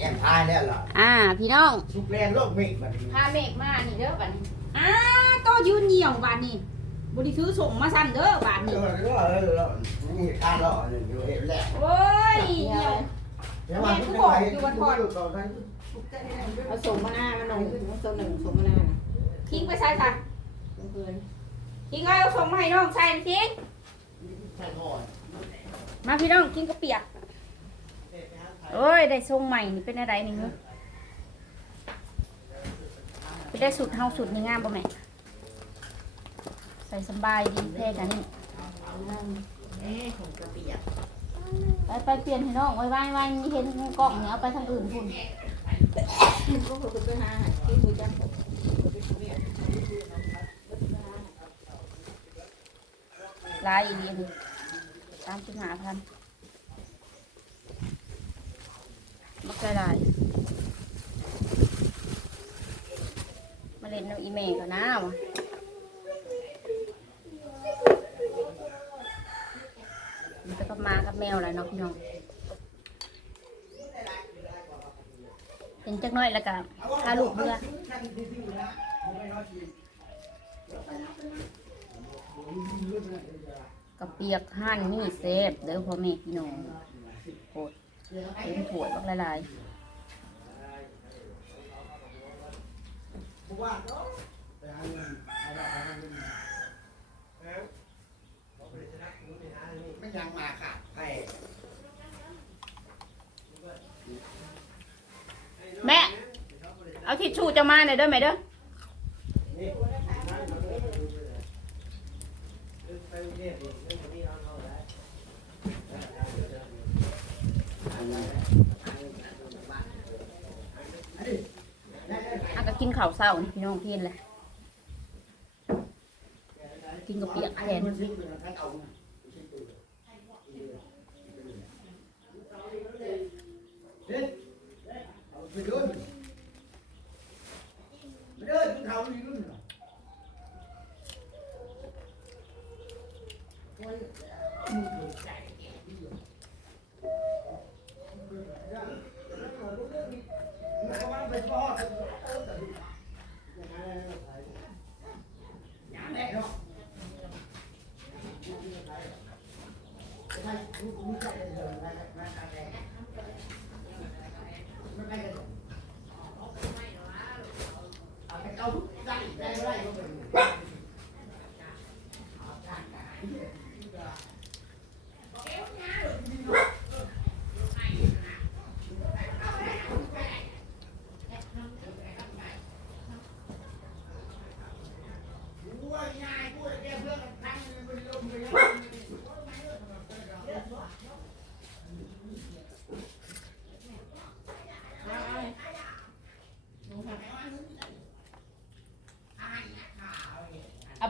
แอมพายแล้วล่ะอ่า พี่น้องสุกแลนโลกเมฆบัดนี้พาเมฆมานี่เด้อบัดนี้อ้าก็ยืนเหี่ยวบาดนี้บ่ได้ถือส่งมาสั่นเด้อบาดเอนี้อก็เออแล้วนี่ข้างเราเนี่ยอยู่เห็นแล้วโอ้ยเหี่ยวเอาส่งมาหน้ามันหน่อยส่งหนึ่งส่งมาหน้าน่ะทิ้งไปใส่ซะเพื่อนทิ้งเอาส่งมาให้น้องใส่นะทิ้งใช่ก่อนมาพี่น้องกินกระเปียก โอ้ย ได้ทรงใหม่นี่เป็นอะไรนี่เฮ้ยไปได้สุดเฮาสุดนี่งามป่ะแม่ใส่สบายดีแพ้กันนี่เอ๊ะของกระเปียกไปไปเปลี่ยนให้น้องไว้ไว้ไว้เห็นกล้องเนี่ยเอาไปทางอื่นพุ่นก็คือไปหาที่มือจับผมลายอีกนิดสามสิบห้าพัน มักได้ลายมาเล่นน้องอีเมย์ก่อนนะวะมันจะกับมากับแมวอะไรเนาะพี่น้องเห็นจักน้อยแล้วก็พาลูกเรือกับเปียกห่านนี่เซฟเด้อพ่อแม่พี่น้องโคตร เป็นถวยบักละลายไม่ยังมาค่ะให้แม่ เอาทิชชู่จะมาหน่อยเด้อแม่เด้อ อาก็กินข้าวเศร้านี่พี่น้องกินเลยกินกับเปียกแทน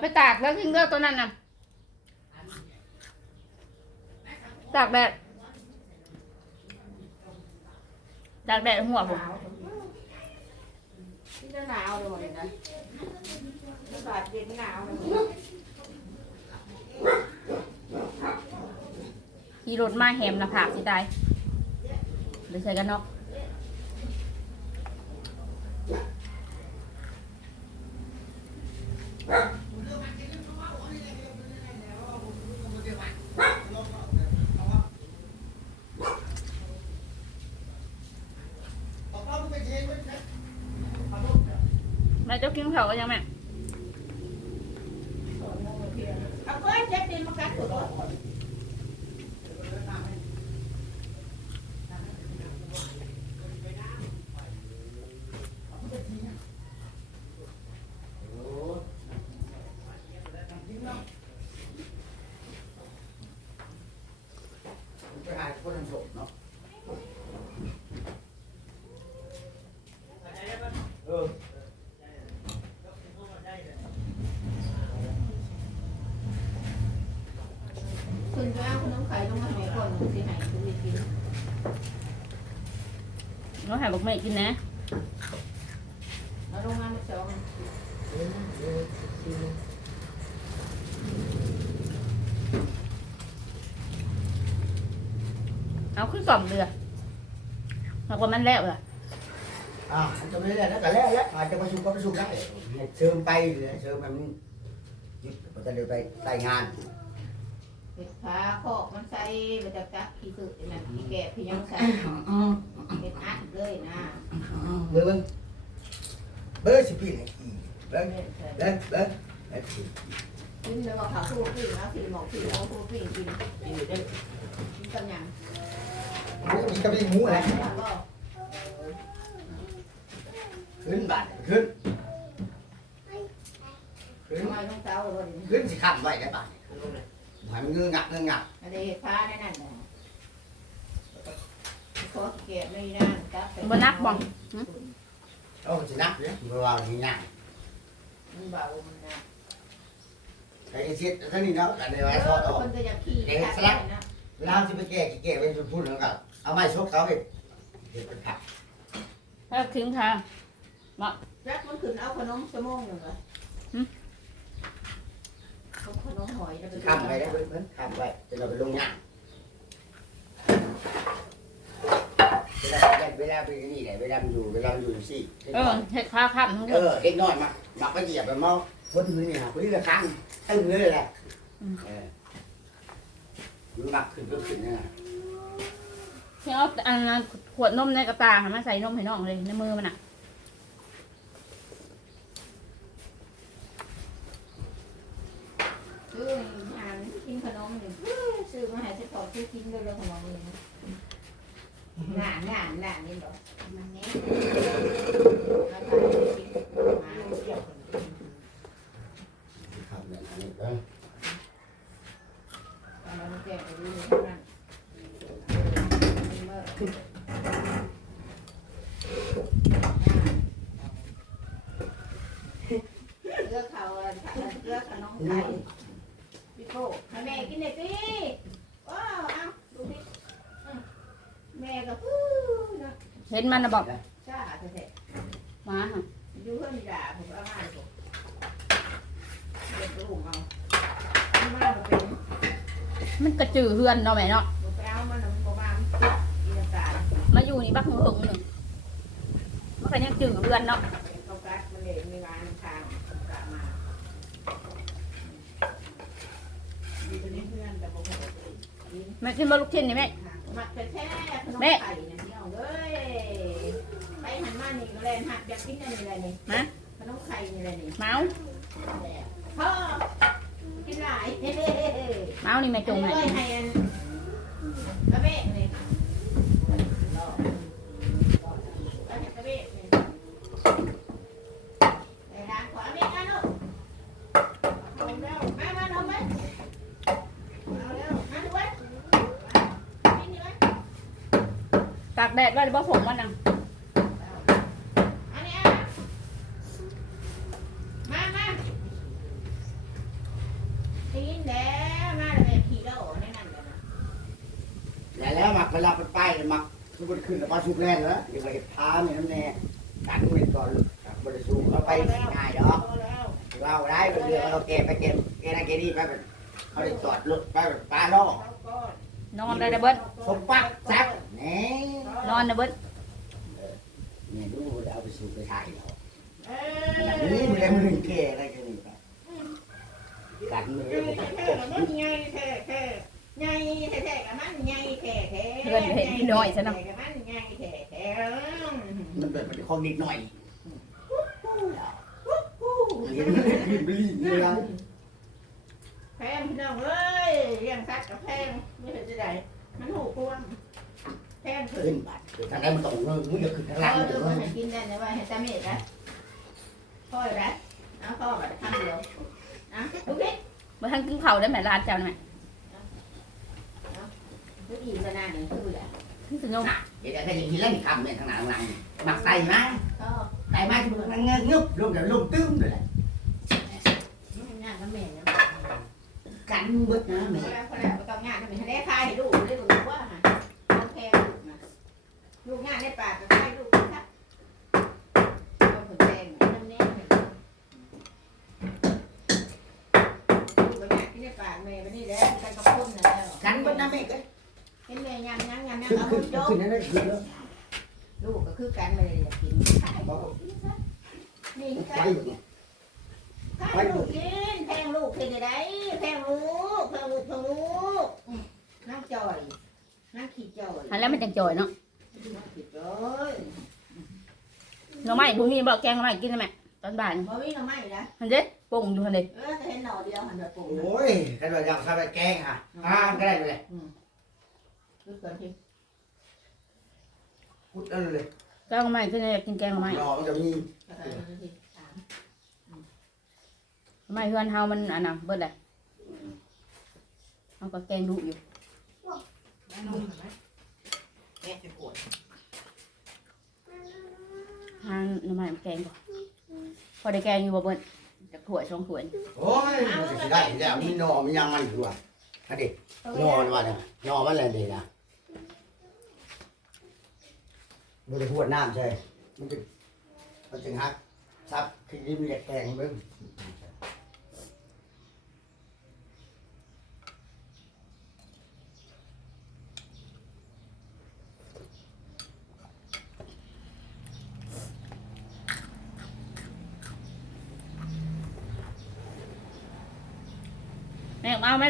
ไปเดินไปเดินเขาดีรุ่นเอาไปตากแล้วทิ้งเลือกตัวนั้นน่ะตากแดดตากแดดหัวผมที่จะหนาวเลยนะอากาศเย็นหนาวเลยขี่รถมาแหมหน้าผากสิตายหรือใส่กันนอก แม่เจ้ากินข้าวกันยังแม่ เอาเอ้ยเจ็บดินมากัดตัว ไปหาคนทำศพเนาะเออ คุณจะเอาขนมไข่ลงมาให้ก่อนหนูสิให้ดูอีกที เราหาบอกแม่กินนะเอาลงมาสองเอาขึ้นกล่องเรือหากว่ามันแล้วล่ะอ้าวมันจะไม่ได้แล้วก็แล้วแล้วอาจจะประชุมก็ประชุมได้ให้เชิญไปเลยเชิญมันยึดมันจะเดินไปใส่งาน เห็ดขาโคกมันใส่มาจากจักขี้สึกนั่นขี้แกะขี้ยังใส่เห็ดอัดเลยนะเบิ้งเบิ้งสิพี่ไหนอีเบิ้งเห็ดใส่เบิ้งเบิ้งเบิ้งสิกินแล้วก็ขาคู่ปิ้งแล้วสีหมอกสี่หมอกคู่ปิ้งกินได้กินกับหยังมีกระบี่หมูอะไรขึ้นบาทขึ้นขึ้นทำไมต้องเจ้าขึ้นสิขับไว้ได้บาท หายมันเงื้องักเงื้องักอันนี้ผ้าแน่นั่นนะขอเก็บไม่นั่นจับบ่นักบ่ โอ้สินักเนี่ยเมื่อวานนี้นักมันเบามันนะไอ้เช็ดท่านี้เนาะแต่ในไว้พอต่อ คนจะอยากขี่นะเวลาที่ไปแก้แก้ไปพูดแล้วก็เอาไม้ชกเขาเห็ดเห็ดเป็นผัก ถ้าถึงค่ะ รักมันขึ้นเอาขนมสมองหนึ่งเหรอ เอาขนมหอยจะไปข้ามไปได้เพื่อนข้ามไปจะเราไปลงงานเวลาเวลาไปนี่แหละเวลามันอยู่เวลามันอยู่สิเออเห็ดข้าวค่ำทั้งเอเด้ออเด็กน้อยมามาไปเหยียบไปเมาพ้นมือนี่นะคนที่ละครั้งตึ้งเลยแหละเออมันหนักขึ้นก็ขึ้นนะที่เอาอันนั้นขวดนมในกระตาค่ะมาใส่นมให้น้องเลยในมือมันอะ ซื้อหานกินขนมหนึ่งซื้อมาให้ฉันขอซื้อกินด้วยเลยขนมนี่หนานหนานหนานนี่หรอมันเนี้ยแล้วก็กินมาเกี่ยวกับครับเนี่ยอันนี้ก็มันแก่ไปดูเท่านั้นเมื่อเลือกเขาเลือกขนมไทย โก้ให้แม่กินหน่อยสิว้าวเอาดูสิแม่ก็ฮู้นะเห็นมันนะบอกจ้าเสร็จมาค่ะดูเพื่อนด่าผมเอามาผมเด็กลูกเอาเอามาเป็นมันกระจือเฮือนเนาะแม่เนาะผมไปเอามันมันประมาณกินน้ำตาลมาอยู่นี่บักหึงๆหนึ่งมันก็ยังจือเฮือนเนาะ เขากัดมันเลยมีงานทางกลับมาดีตัวนี้เพื่อนแต่บอกว่าดี แม่กินบะลูกชิ้นนี่แม่มักแท้ๆขนมแม่ไข่เนี่ยพี่น้องเอ้ยไปหันมานี่ก็เลยหักอยากกินอันนี้เลยนี่มาขนมไข่นี่เลยนี่เมาส์พ่อกินหลายเฮ้เมาส์นี่แม่จงให้ให้ให้อันกระเบ้นี่กระเบ้นี่ไปร้านขวาเบ้กันลูกเอาเร็วมามาเอาไหมเอาเร็วมาดูไว้กินดีไว้ ตากแดดไว้บ่ผมมันน่ะอันนี้อะมามาตีนแล้วมาแล้วแบบขี่โลในนั้นกันนะแล้วแล้วมักเวลาไปไปมักทุกคนขึ้นแล้วมาชุบแรงแล้วเดี๋ยวไปท้าเนี่ยน้ำแน่กันเงินก่อนบริสุทธิ์เอาไปง่ายดอกพอแล้วเราได้เรือเราเก็บไปเก็บเก็บนั่นเก็บนี่ไปแบบเขาได้จอดรถไปแบบปลาล่อเขาก็นอนได้เด้อเบิ้ลสมปักแซ่บแห น่นอนนะเบิ้ลเนี่ยดูเอาไปสูบไปถ่ายเราเอแบบอนี้มันเลยมันแก่อะไรกันนี่ไปกันมือแค่แค่มันใหญ่แค่แค่ใหญ่แค่แค่กับมันใหญ่แค่แค่กับมันใหญ่แค่แค่มันแบบเป็นของเด็กหน่อยเห็นมันขึ้นไปลีนี่ละแพงพี่น้องเอ้ยเลี้ยงสัตว์กับแพงไม่เห็นจะได้มันหูควม แพงเถิขึ้ดนบัดทางนั้นมันต้องเงินมันจะขึ้นทางเอล่างอมันเอจะอเงินให้กินได้นะว่าให้ตาเมฆนะพ่อยนะเอาพ่อแบบทำเดียวนะดูดิมาทางกินข้าวได้แม่ร้านเจ้าหน่อยดูอีกขนาดนี้คือแหละถึงสนุกเดี๋ยวจะยิงทีละนี่คำเนี่ยทางหลังหลังหมักไตมาก็ไตมาที่มันเงือบลงเดี๋ยวลงตึ้มเลยงานมันเหม็นนะกันเบิดนะพแม่อแล้วพอแล้วต้องงานทำไมให้ได้ค่ายให้ลูกได้ลูกว่าฮะต้องแพงลูกนะ ลูกงานได้ปากก็ค่ลูกครับต้องผลแดงน้ำแน่ลูกก็อยากกินได้ปากแม่ไปนี่แหละกันกับคนนะแล้วกันเบิดนะแม่ก็เห็นแม่ยำยำยำยำขึ้นเอาขึ้นโจ๊กขึ้นนั่นได้ขึ้นแล้วคือกันไม่ได้อยากกินนี่คือไปกันอยู่เนี่ยขายลูกกินแพงลูกเป็นยังไแพงลูกแพงลูกแพงลูกน้ำจ่อยน้ำขี้จ่อย อันแล้วมันจังจ่อยเนาะ หน่อไม้พวกนี้บอกแกงหน่อไม้กินได้ไหมตอนบ่ายบ่มีหน่อไม้นะมันเด้ปุ่งอยู่ทันเดเออจะเห็นหน่อเดียวหันแบบปุ่มโอ้ยกันว่าอยากทำอะไรแกงค่ะอ่านก็ได้เลยคือเกินที่พูดนั่นเลยแกงหน่อไม้กินได้กินแกงหน่อไม้หนอมันจะมีก็ได้ที่สามหน่อไม้เพื่อนเฮามันอันน่ะเบิดเลยเอาก็แกงดุอยู่ แม่นุ่มไหมแม่จะปวดทานหน่อไม้มันแกงก่อนพอได้แกงอยู่บ่เบิดจากถ้วยสองถ้วยโอ้ยมันจะได้แล้วมีหนอมียังมันอยู่อะฮะดิหนอมันว่าเนี่ยหนอมันอะไรดีนะมันจะพวดน้ำใช่ มันจะมันจะฮักซับที่ริมเหล็กแกงเบิ้ง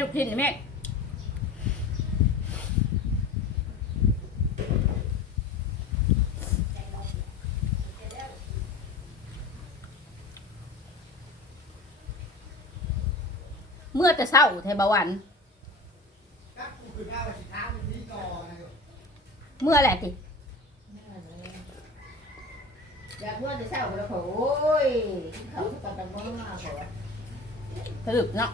แม่เอาแม่ลูกชิ้นแม่เมื่อแต่เศร้าไทบาวัน เมื่อแหละติอยากเมื่อจะเศร้าแล้วโอ้ยเขาจะตัดมือมากเขาสรุปเนาะ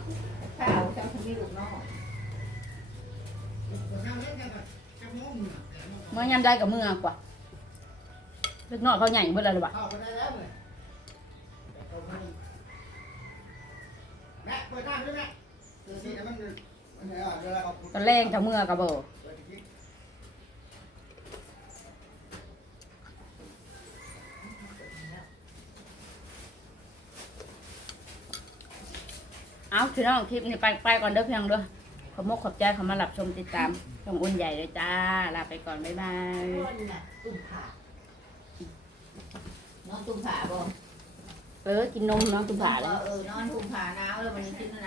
เมื่อยามได้กับเมื่อกว่าเล็กน้อยเขาใหญ่เมื่อไรหรือเปล่าเข้าไปได้แล้วเลยแม่เปิดน้ำด้วยแม่ดูสิมันมันเนี่ยเวลาเขาตอนแรงกับเมื่อกับเบอ เอาพี่น้องคลิปนี้ไปไปก่อนเด้อเพียงเด้อขอบมกขอบใจเขามาหลับชมติดตามช่องอุ่นใหญ่เลยจ้า ลาไปก่อน บ๊ายบาย คนน่ะตุ่มผ่าน้องตุ่มผ่าบ่เออ กินนมน้องตุ้มผาเลย เออนอนตุ่มผ่าหนาวแล้วมันกินหนาว